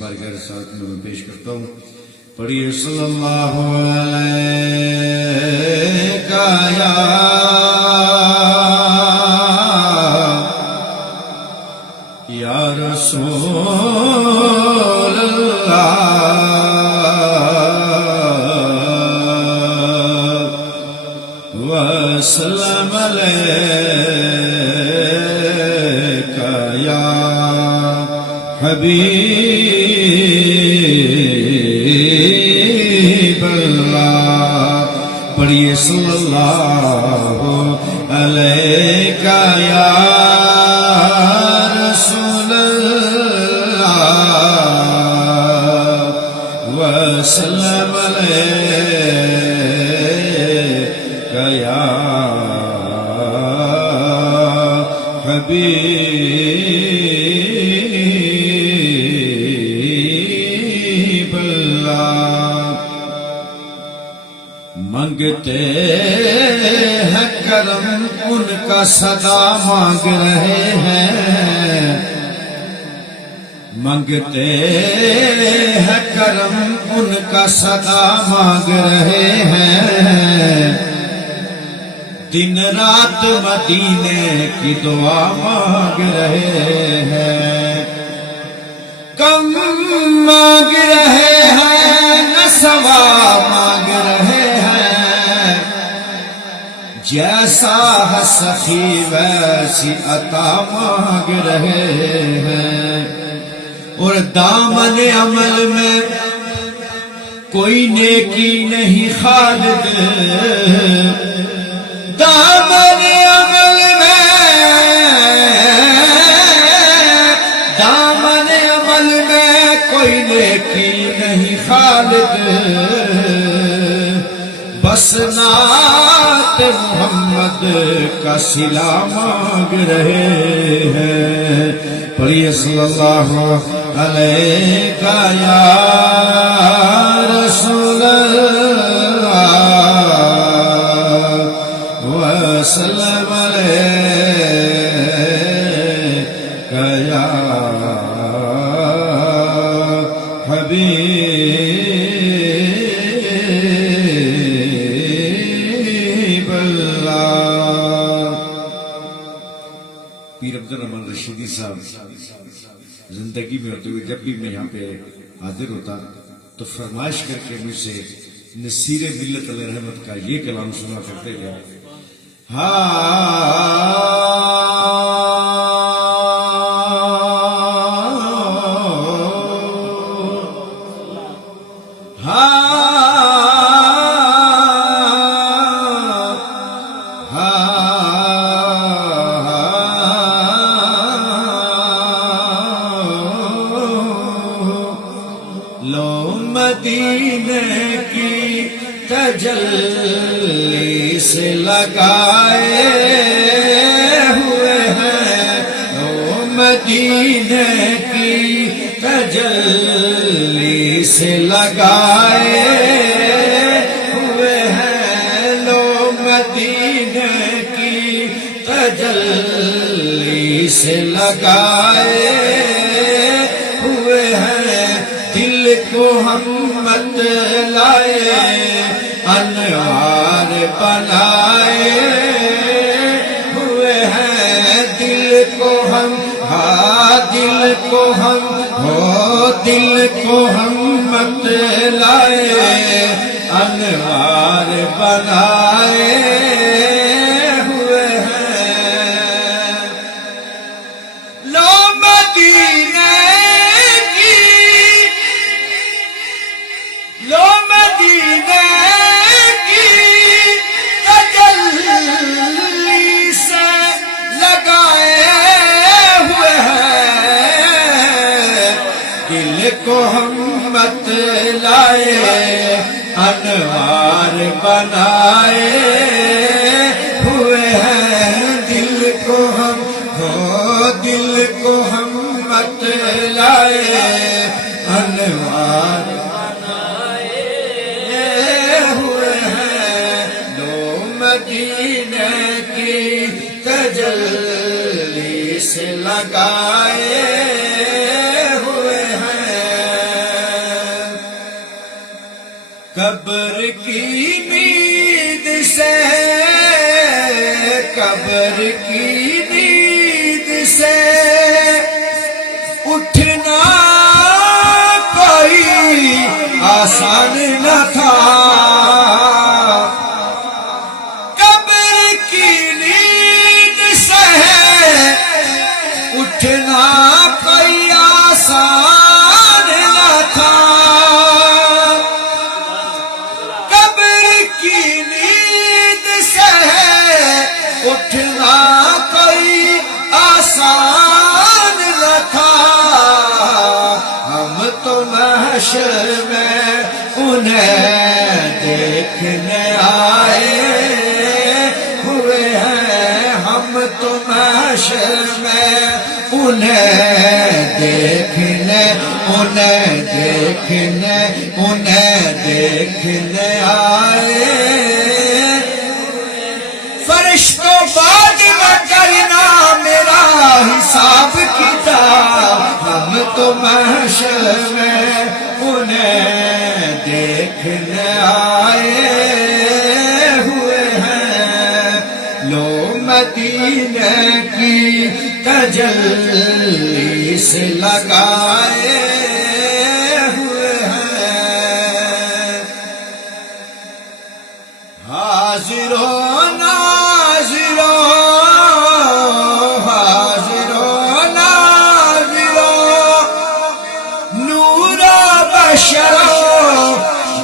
بارگاہ رسالت میں پیش کرتا ہوں. پڑھیے صلی اللہ علیہ یا رسول اللہ وسلم علیک یا حبیب اللہ. پڑھیے صلی اللہ علیہ یا رسول اللہ وسلم علیک یا حبیب اللہ. مانگتے ہیں کرم ان کا صدا مانگ رہے ہیں. مانگتے ہیں کرم ان کا صدا مانگ رہے ہیں. دن رات مدینے کی دعا مانگ رہے ہیں. کم مانگ رہے ہیں نہ ثواب مانگ رہے ہیں. جیسا ہے سخی ویسی عطا مانگ رہے ہیں. اور دامن عمل میں کوئی نیکی نہیں خالد. دامن عمل میں کوئی نیکی نہیں خالد. بس نعت محمد کا صلہ مانگ رہے ہیں. پڑھیے صلی اللہ علیہ یا رسول اللہ وسلم علیک یا حبیب اللہ. پیر عبدالرحمن رشیدی صاحب زندگی میں ہوتے ہوئے جب بھی میں یہاں پہ حاضر ہوتا تو فرمائش کر کے مجھ سے نصیر ملت علیہ رحمت کا یہ کلام سنا کرتے تھے. لو مدینے کی تجلی سے لگائے ہوئے ہیں. لو مدینے کی تجلی سے لگائے ہوئے ہیں. لو مدینے کی تجلی سے لگائے ہوئے ہیں. دل کو ہم مت لائے انوار بنائے ہوئے ہیں. دل کو ہم دل کو ہم مت لائے انوار بنائے ہوئے ہیں. لو مدینے کی تجلی سے لگائے ہوئے ہیں. دل کو ہم مت لائے انوار بنائے ہوئے ہیں. دل کو ہم مت لائے انوار مدینے کی تجلی سے لگائے ہوئے ہیں. قبر کی نیند سے، قبر کی نیند سے اٹھنا کوئی آسان نہ تھا، قبر کی نیند سے اٹھنا کوئی آسان نہ تھا، اٹھنا کوئی آسان نہ تھا، ہم تو محشر میں انہیں دیکھنے آئے ہوئے ہیں، ہم تو محشر میں انہیں دیکھنے آئے، فرشتوں بعد میں کرنا میرا حساب کتاب، ہم تو محشر میں انہیں دیکھنے آئے ہوئے ہیں، لو مدینے کی تجلی سے لگائے ہوئے ہیں، حاضروں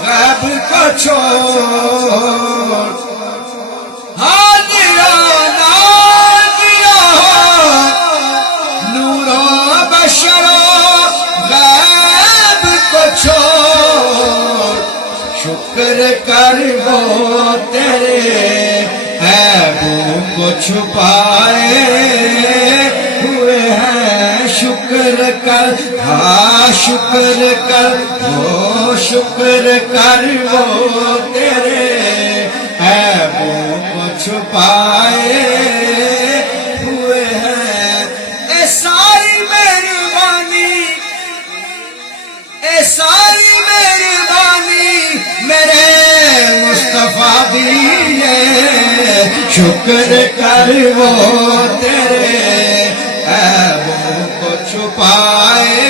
غیب کو چھوڑ، حاضروں ناظروں نور و بشر غیب کو چھوڑ، شکر کر وہ تیرے عیبوں کو چھپائے ہوئے ہیں، شکر کر ہاں شکر کر وہ، شکر کر وہ تیرے عیبوں کو چھپائے ہوئے ہیں، اے ساری مہربانی، اے ساری مہربانی میرے مصطفیٰ دی ہے، شکر کر وہ تیرے عیبوں کو چھپائے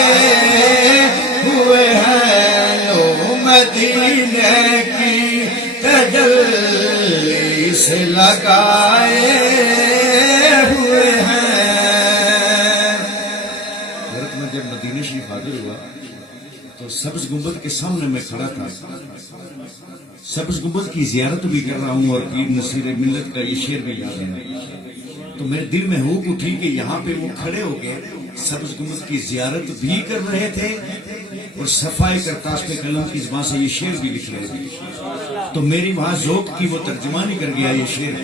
ہوئے ہیں، لو مدینے کی تجلی سے لگائے ہوئے ہیں۔ حضرت میں جب مدینہ شریف حاضر ہوا تو سبز گنبد کے سامنے میں کھڑا تھا، سبز گنبد کی زیارت بھی کر رہا ہوں اور پیر نصیر ملت کا یہ شعر بھی یاد ہے، تو میرے دل میں ہوک اٹھی کہ یہاں پہ وہ کھڑے ہو گئے سبز گنبد کی زیارت بھی کر رہے تھے اور صفائے کرتاس پہ قلم کی زبان سے یہ شعر بھی لکھ رہے تھے، تو میری وہاں ذوق کی وہ ترجمانی کر گیا یہ شعر،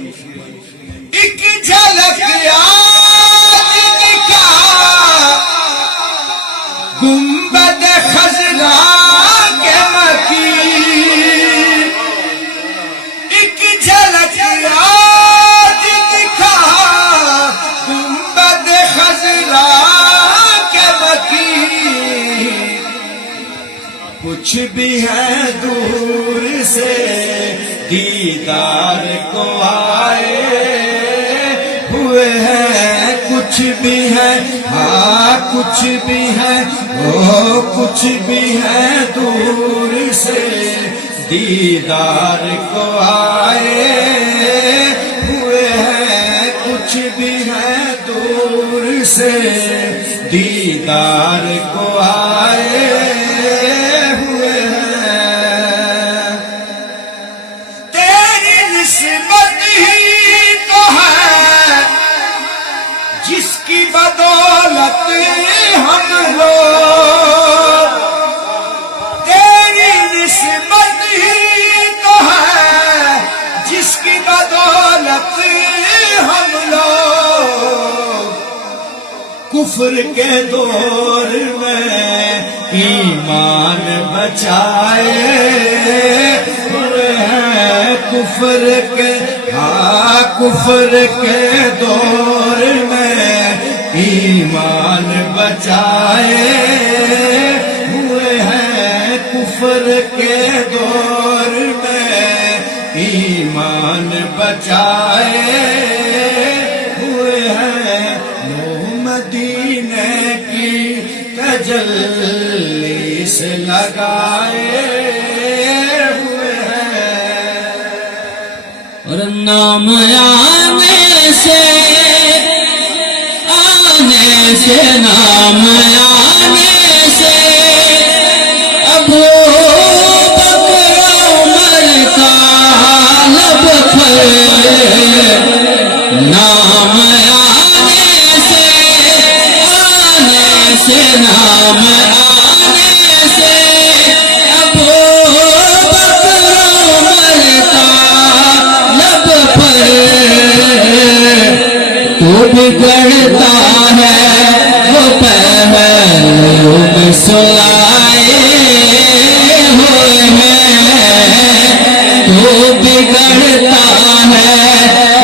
ایک جھلک آج دکھا گنبد خضرا کے مکی، ایک جھلک آج دکھا گنبد خضرا کے مکی، کچھ بھی ہے دور سے دیدار کو آئے ہوئے ہیں، کچھ بھی ہے ہاں کچھ بھی ہے وہ، کچھ بھی ہے دور سے دیدار کو آئے ہوئے ہیں، کچھ بھی ہے دور سے دیدار کو آئے ہوئے ہیں، تیری نسبت ہی تو ہے جس کی بدولت ہم لوگ، تیری نسبت ہی تو ہے جس کی بدولت ہم لوگ، کفر کے دور میں ایمان بچائے ہوئے ہیں، کفر کے ہاں کفر کے دور میں ایمان بچائے ہوئے ہیں، کفر کے دور بچائے ہوئے ہیں، نور مدینے کی تجلی سے لگائے ہوئے ہیں۔ اور نام آنے سے نام آنے سے ابو بکر عمر کا لب پھل، نام آنے سے نام آنے سے ابو بکر عمر کا لب پھل، تو بگڑتا ہے وہ پہلو میں سلائے ہوئے ہیں، تو بگڑتا ہے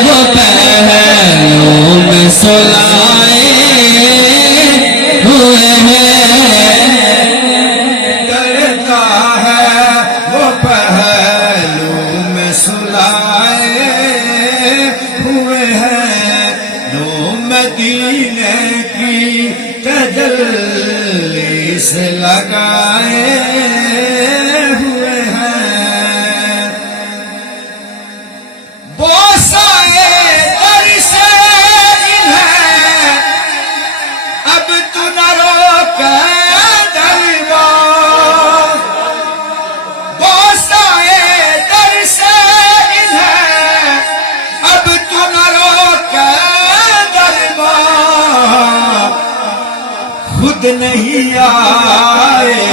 وہ پہلو میں سلائے ہوئے ہیں، کرتا ہے وہ پہلو میں سلائے ہوئے ہیں، نو مدینے کی تجلی سے لگائے ہوئے ہیں۔ بوسائے در سے انہیں اب تو نہ روکے دربار، بوسائے در سے انہیں اب تو نہ روکے دربار، خود نہیں آئے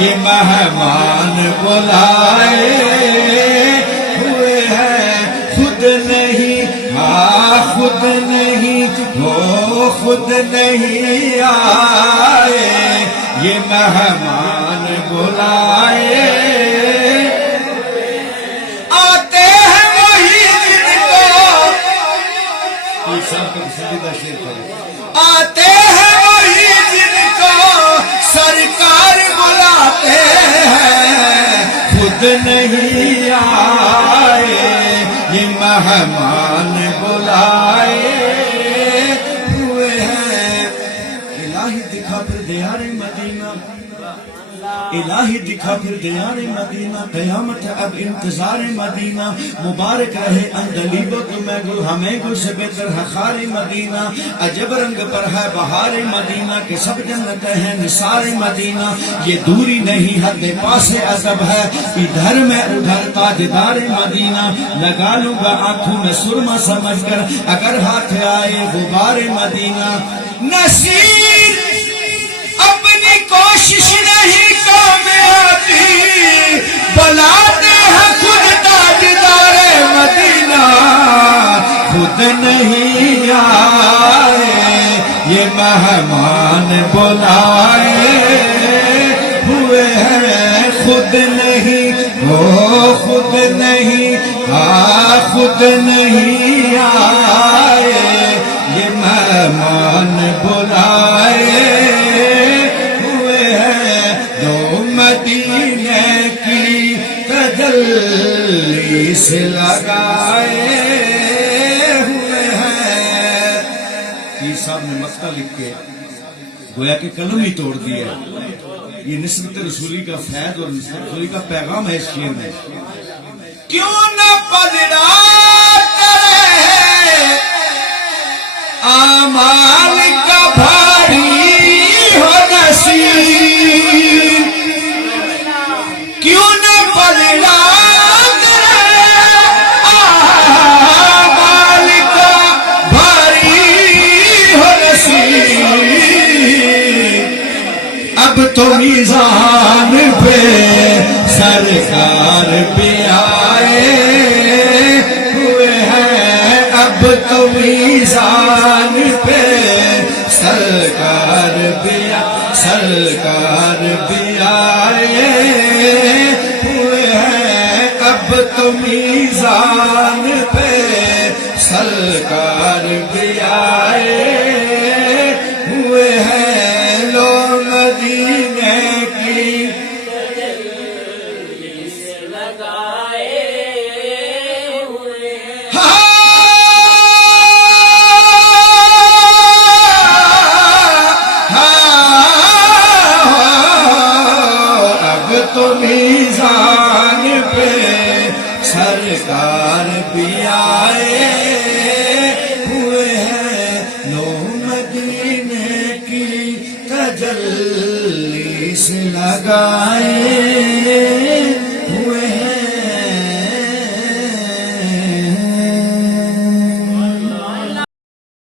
یہ مہمان بلائے ہوئے ہیں، خود نہیں خود نہیں خود نہیں آئے یہ مہمان بلائے، آتے ہیں وہی جن کو آتے ہیں وہی جن کو سرکار بلاتے ہیں، خود نہیں آئے یہ مہمان بلائے ہوئے ہیں۔ الہی دکھا پھر دیار مدینہ، الہی دکھا پھر دیار مدینہ، قیامت اب انتظار مدینہ، مبارک رہے اندلیبو تمہیں گل، ہمیں گل سے بہتر ہے خار مدینہ، عجب رنگ پر ہے بہار مدینہ کہ سب جنتیں ہیں نثار مدینہ، یہ دوری نہیں حد پاس ادب ہے، ادھر میں ادھر تاجدار مدینہ، لگا لوں گا آنکھوں میں سرما سمجھ کر اگر ہاتھ آئے غبار مدینہ، نصیر اپنی کوشش نہیں کام آتی، بلاتے ہیں خود تاجدار مدینہ، خود نہیں آئے یہ مہمان بلائے ہوئے ہیں، خود نہیں خود نہیں خود نہیں آئے یہ مہمان بلائے ہوئے ہیں، دو مدینے کی تجلی سے لگائے ہوئے ہیں۔ پیر صاحب نے مقطع لکھ کے گویا کہ قلم ہی توڑ دیا، یہ نسبت رسولی کا فیض اور نسبت رسولی کا پیغام ہے اس شعر میں۔ کیوں نہ پلڑا کرے اعمال کا بھاری ہو نصیب، کیوں نہ پلڑا کرے اعمال کا بھاری ہو نصیب، اب تو میزان پہ سرکار بھی آئے ہوئے ہیں، اب تو میزان پہ سرکار بھی آئے ہوئے ہیں، اب تو میزان پہ سرکار بھی آئے ہوئے ہیں، لو مدینے کی سرکار بھی آئے ہوئے ہیں، نو مدینے کی تجلی سے لگائے